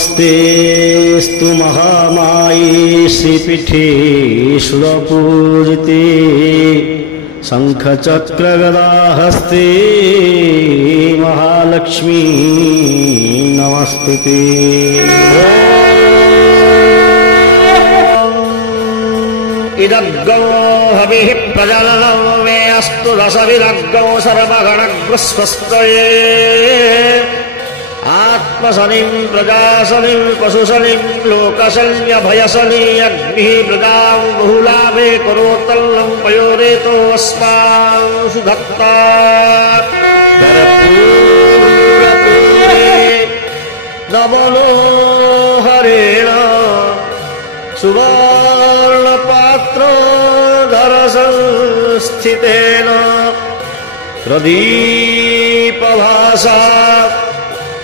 नमस्तेस्तु महामाये श्रीपीठे सुरपूजिते शंखचक्रगदाहस्ते महालक्ष्मी नमस्तुते। इदग्गो हविः प्रजननो मे अस्तु रसविदग्गो सर्वगणग्रस्वस्तये आत्मशनिं प्रजाशनिं पशुशनिं लोकशल्यभयशनि अग्निः प्रजां बहुलाभे करोत्तल्लं पयोरेतो अस्मासु धत्ता कर्पूरपूरे नवलोहरेण सुवर्णपात्रोदरसंस्थितेन प्रदीपभासा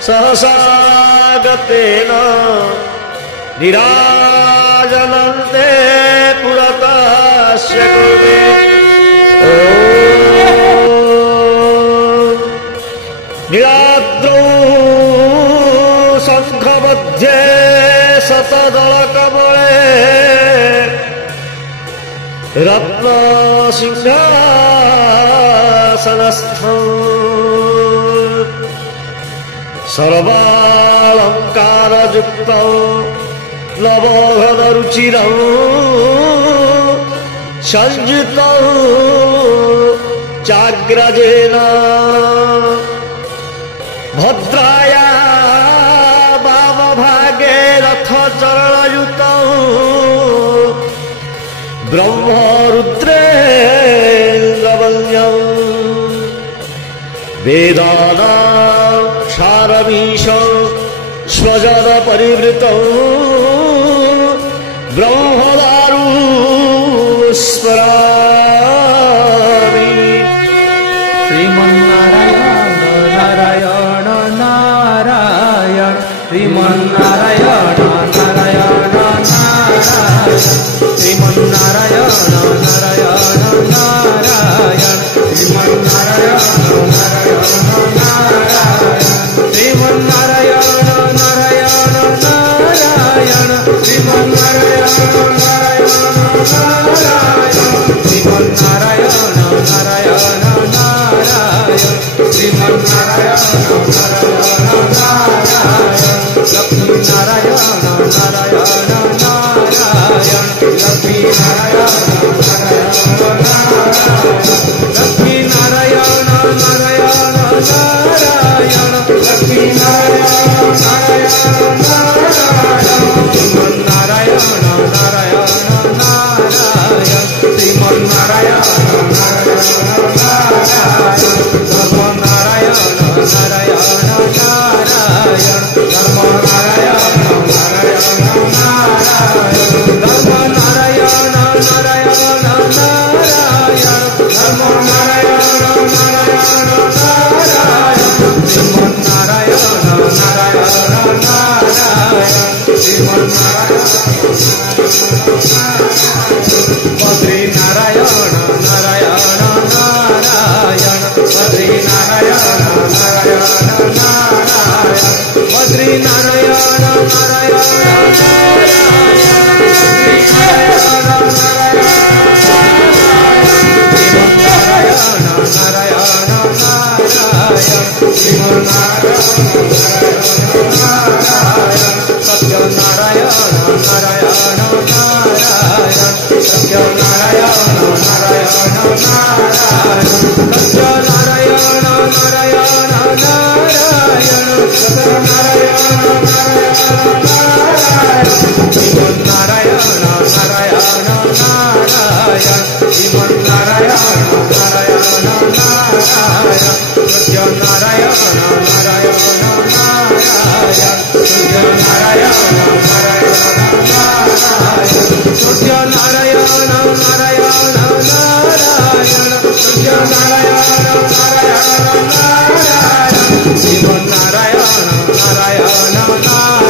सहसागतेन निराजनन्ते पुरतस्य कुर्वे। नीलाद्रौ शङ्खमध्ये शतदलकमले रत्नसिंहासनस्थौ सर्वालंकारयुक्तौ नवघनरुचिरौ संयुतौ चाग्रजेन भद्राया वामभागे रथचरणयुतौ ब्रह्मरुद्रेन्द्रवल्यौ वेदानां सारमीशौ स्वजन परिवृतौ ब्रह्मदारु स्मरामि। श्रीमन्नारायण नारायण नारायण श्रीमन्नारायण नारायण नारायण श्रीमन्नारायण नारायण नारायण श्रीमन्नारायण नारायण नारायण श्रीमन्नारायण नारायण नारायण श्रीमन्नारायण नारायण नारायण श्रीमन्नारायण नारायण नारायण श्रीमन्नारायण नारायण नारायण लक्ष्मीनारायण नारायण नारायण लक्ष्मीनारायण नारायण लक्ष्मीनारायण नारायण नारायण लक्ष्मीनारायण नारायण नारायण श्रीमन्नारायण नारायण नारायण श्रीमन्नारायण नारायण नारायण धर्मनारायण नारायण नारायण धर्मनारायण नारायण नारायण धर्मनारायण नारायण नारायण धर्मनारायण नारायण नारायण श्रीमन्नारायण नारायण नारायण श्रीमन्नारायण बद्रीनारायण नारायण नारायण बद्रीनारायण नारायण नारायण बद्रीनारायण नारायण सत्यनारायण नारायण नारायण सत्यनारायण नारायण नारायण सत्यनारायण नारायण नारायण सत्यनारायण नारायण नारायण श्रीमन्नारायण नारायण नारायण श्रीमन्नारायण नारायण नारायण सत्यनारायण नारायण नारायण सत्यनारायण नारायण नारायण सत्यनारायण नारायण नारायण सत्यनारायण नारायण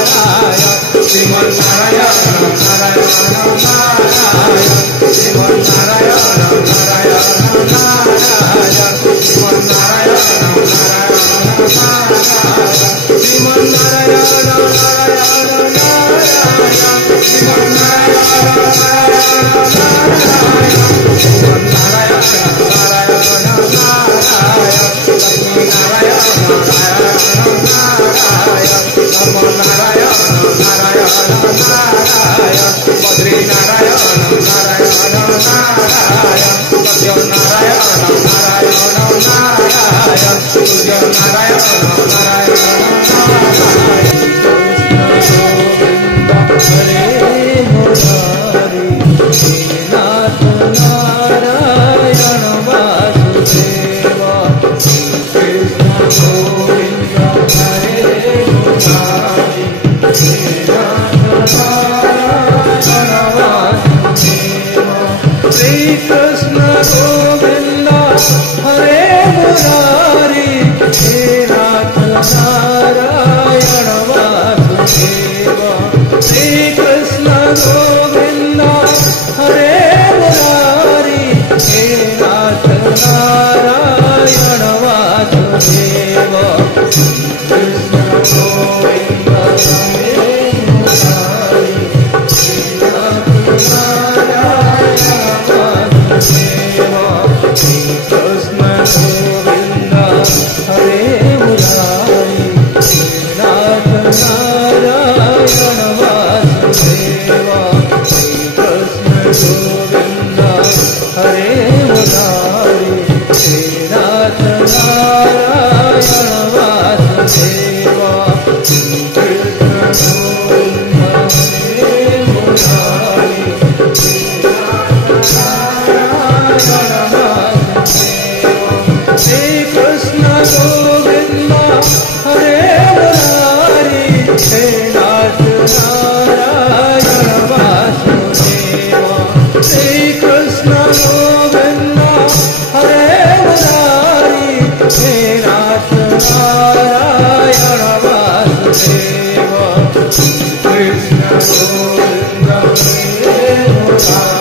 नारायण श्रीमन्नारायण नारायण नारायण श्रीमन्नारायण नारायण नारायण श्रीमन्नारायण नारायण नारायण श्रीमन्नारायण नारायण नारायण श्रीमन्नारायण नारायण वासुदेव कृष्ण गोविंद हरे मुरारी श्रीनाथ नारायण वासुदेव कृष्ण गोविंद हरे मुरारी श्रीनाथ नारायण वासुदेव कृष्ण गोविंद हरे मुरारी श्रीनाथ नारायण वासुदेव कृष्ण गोविंद हरे मुरारी श्रीनाथ नारायण वासुदेव श्री कृष्ण गोविंद हरे मुरारी श्रीनाथ नारायण वासुदेव श्री कृष्ण गोविंद हरे मुरारी श्रीनाथ नारायण वासुदेव कृष्ण गोविंद हरे मुरारी